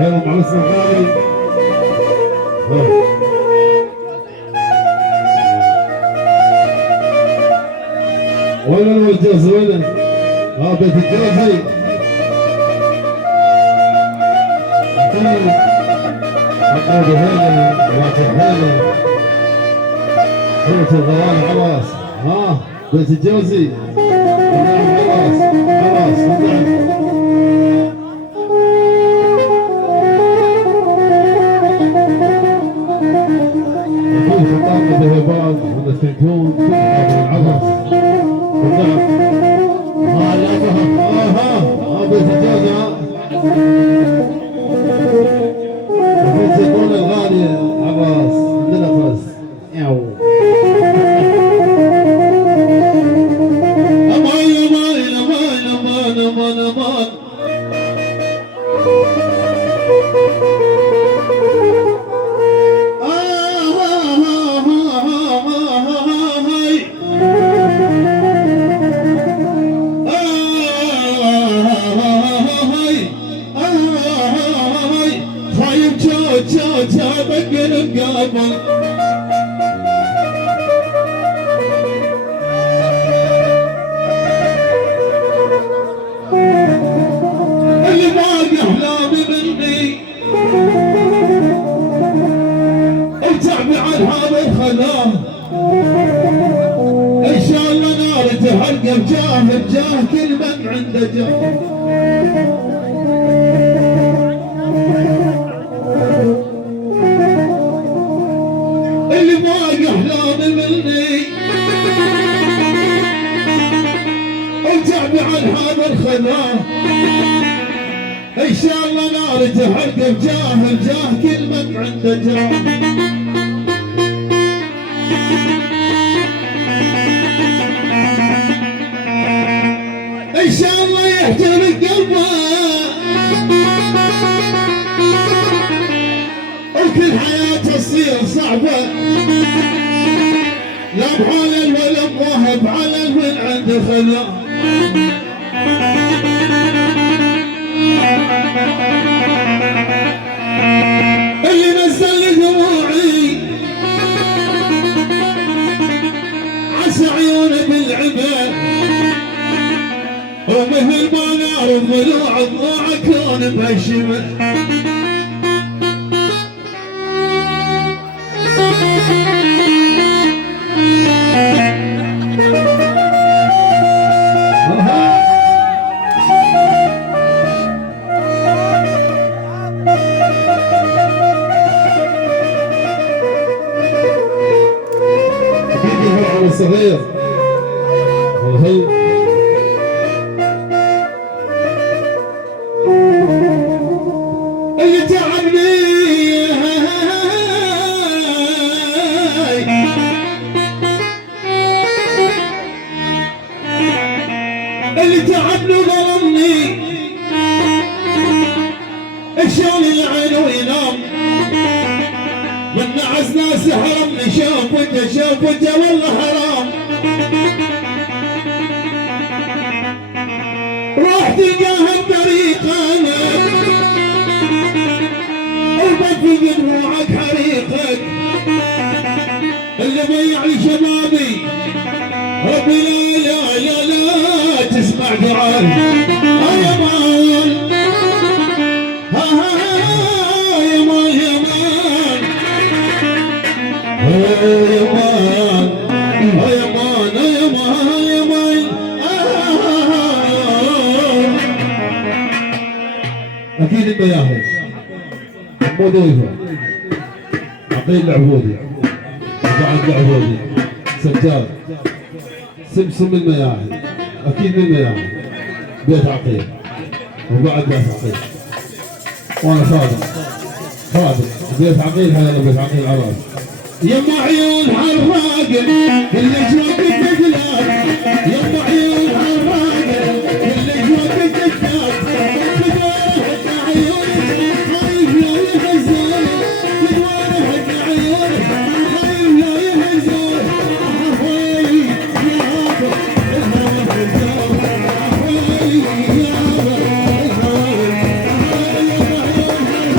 حلو مع الصغاري. وين الجوز وين؟ بيت الجوزي. عقاب هيلي واقف هيلي. بيت الغواني عواص. بيت الجوزي. عواص عواص. بهباد ولا تكون كل هذا العبث والضعف. بيت الجوزة بيت زيتون الغالي عباس لنفس ياو. امان امان امان امان امان امان. اللي باقي احلامي مني ارجع عن هذا الخلاه. ان شاء الله نار تحرق بجاه كل من عنده جاه. اللي باقي احلامي مني ارجع عن هذا الخلاه. ان شاء الله نار تحرق بجاه كل من عنده جاه. ان شاء الله يحترق قلبه وكل حياته تصير صعبه. لا بحلال ولا بوهب على من عنده خلاه. اللي نزل لي دموعي عسى عيونه بالعباد ومثل ما نار الضلوع كون بهالشمال. صغير والهي اللي تعبني اللي تعبني ظلمني شلون العين وينام من نعس ناس حرمني. شوف وانت والله حرام. روح تلقاها بطريقنا وبدي دموعك حريقك. اللي ضيع لي شبابي ربي لا لا لا لا تسمع دعائي. يا مان يا مان يا مان يا مان يا مان يا مان يا مان. اكيد انت ياهل محمود ويفا عقيل العبودي وبعد العبودي سجاد سمسم المياهل. اكيد من المياهل بيت عقيل وبعد بيت عقيل. وانا خادم بيت عقيل. هذا بيت عقيل عراس. يما عيون حراقه اللي جوابك تقلق. يما عيون حراقه اللي جوابك تقلق. تدورك عيونك خايف لا يهزر. تدورك عيونك خايف لا يهزر. عفوي يا هذا الهوى الهزار. عفوي يا هذا الهوى الهزار.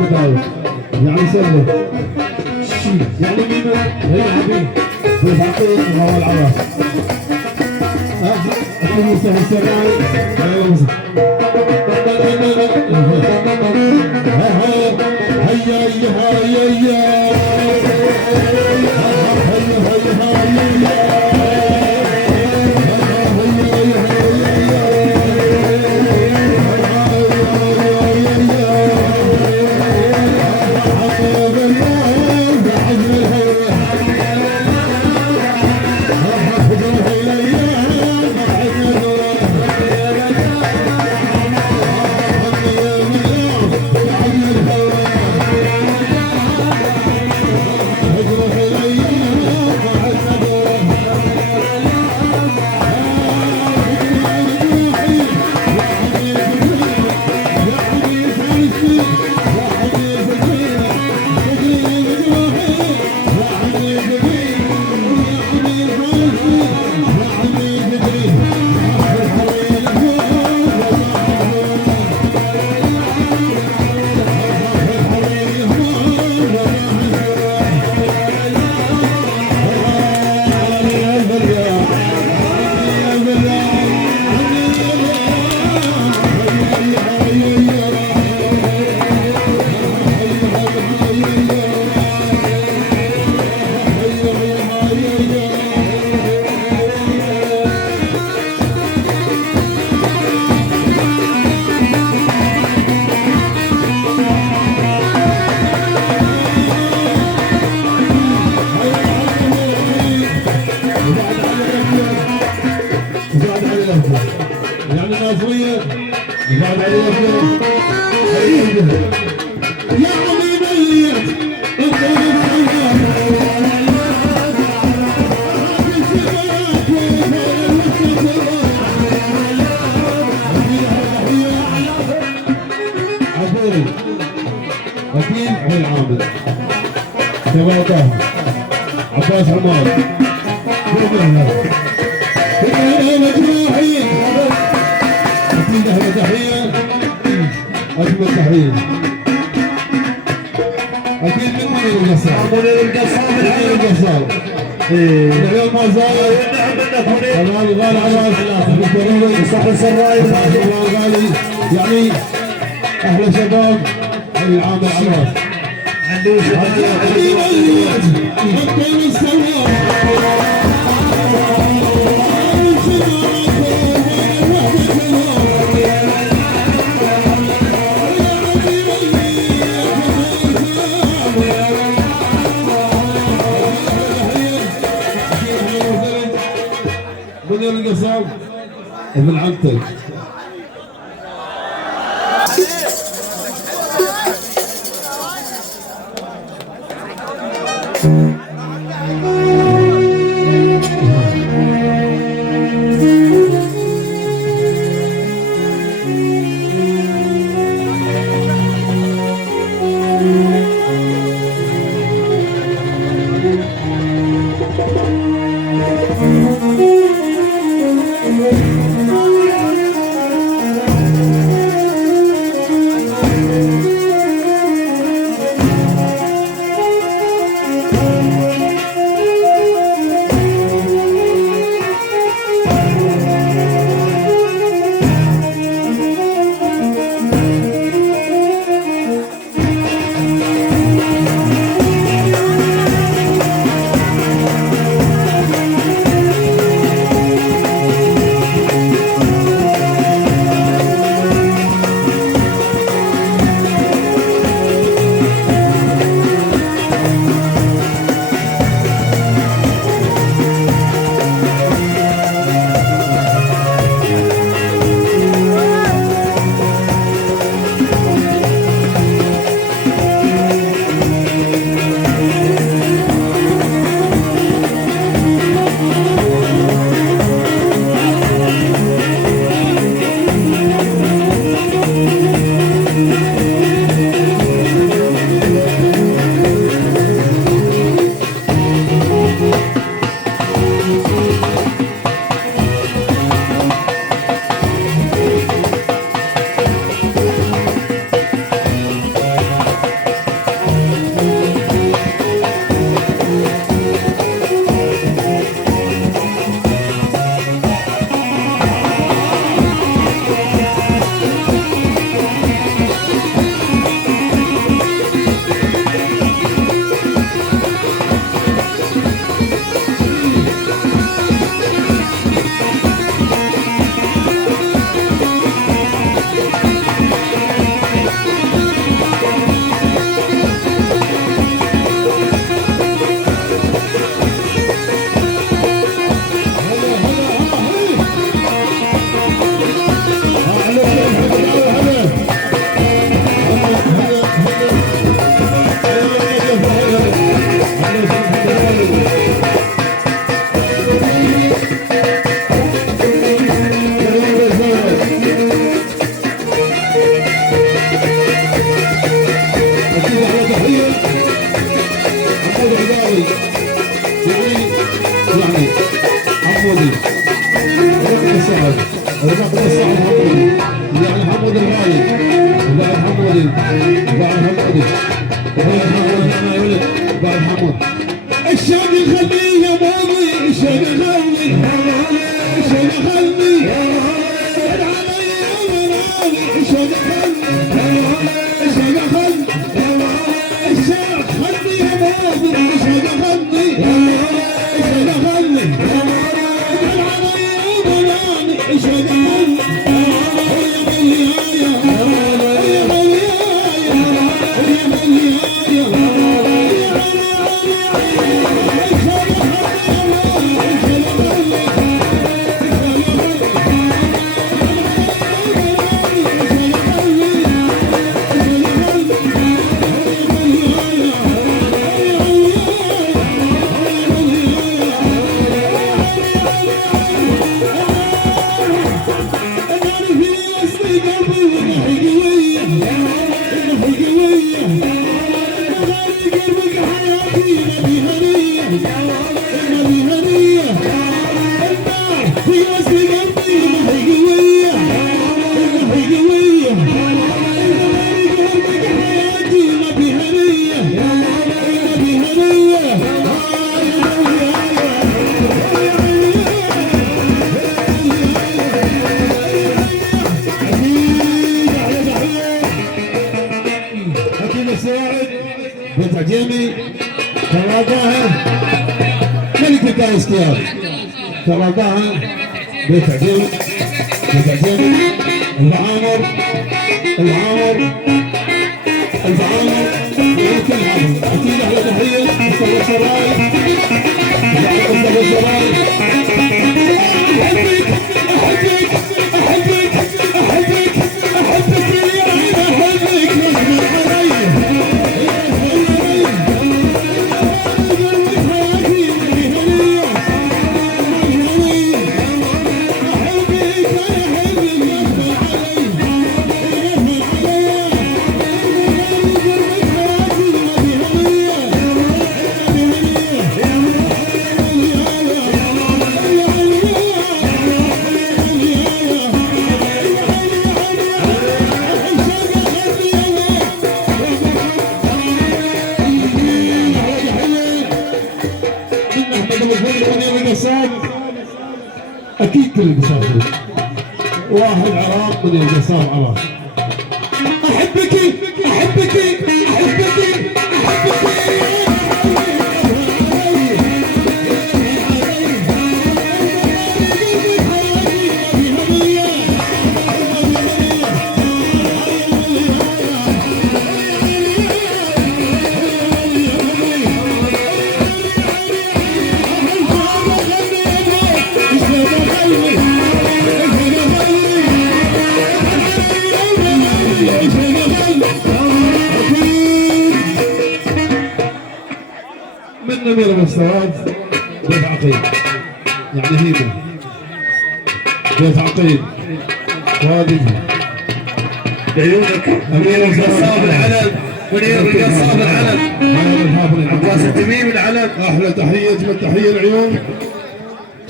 مداوم يعني سلم يعني مين هي عبيد بالحقيقة هو العراس أهلا وسهلا السراي هيا هيا يعني ناصرية بعد عليك يا عمي ميت عبوري أكيد عين عامر شباب عباس عمار مجروحين أكيد أهلا تحية أجمل تحية أكيد من منير القصاب منير القصاب اليوم ما زال تمام غالي على صح السراي غالي يعني أهلا شباب العام العراس عندي منير القصاب ابن عمتك المقدس صاحب حمودي يعني حمود الغالي بعد حمودي بعد حمودي بعد حمود انا يا ولد بعد حمود الشوق يخليه يا ماضي الشوق يخلي الشوق يخلي الشوق يخلي الشوق يخلي الشوق خلي يا ماضي الشوق يخلي الشوق يخلي بنت عجيمي تراضاها ملكة كايستيار تراضاها بنت عجيمي بنت عجيمي البعامر البعامر البعامر ملك العامر اكيد على تحية مصطفى السراي مصطفى السراي احبك احبك احبك احبك احبك يا احبك غصب علي اكيد كل القصاب واحد عراق من القصاب عراق احبك احبك احبك احبك من نمير المستواد بيت عقيل يعني هيبه بيت عقيل وادي بعيونك منير القصاب العلم منير القصاب العلم عباس التميم العلم احلى تحيه من تحيه العيون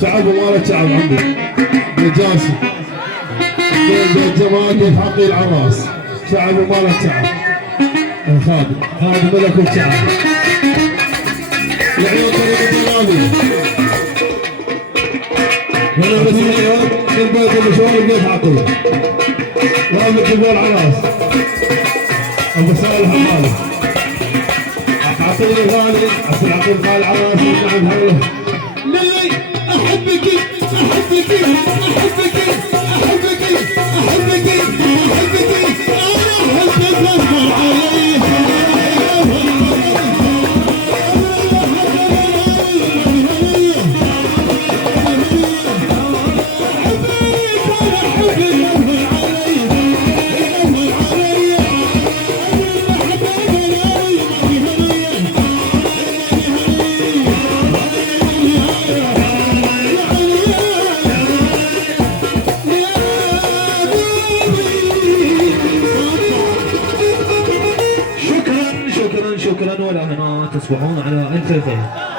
شعب ومالك شعب عندك نجاسي بيت جمال بيت عقيل عراس شعب ومالك شعب خادم ملك الشعب العيون طريقة الغالي وانا بسيطة من بيت المشوار بيت عقيل رابط جبال عراس ابو صالح الغالي عقيل الغالي عسل عقيل قال عراس نعم هلا للي احبك احبك احبك احبك احبك احبك انا احبك غصب علي شكرا ولا تصبحون على الف خير.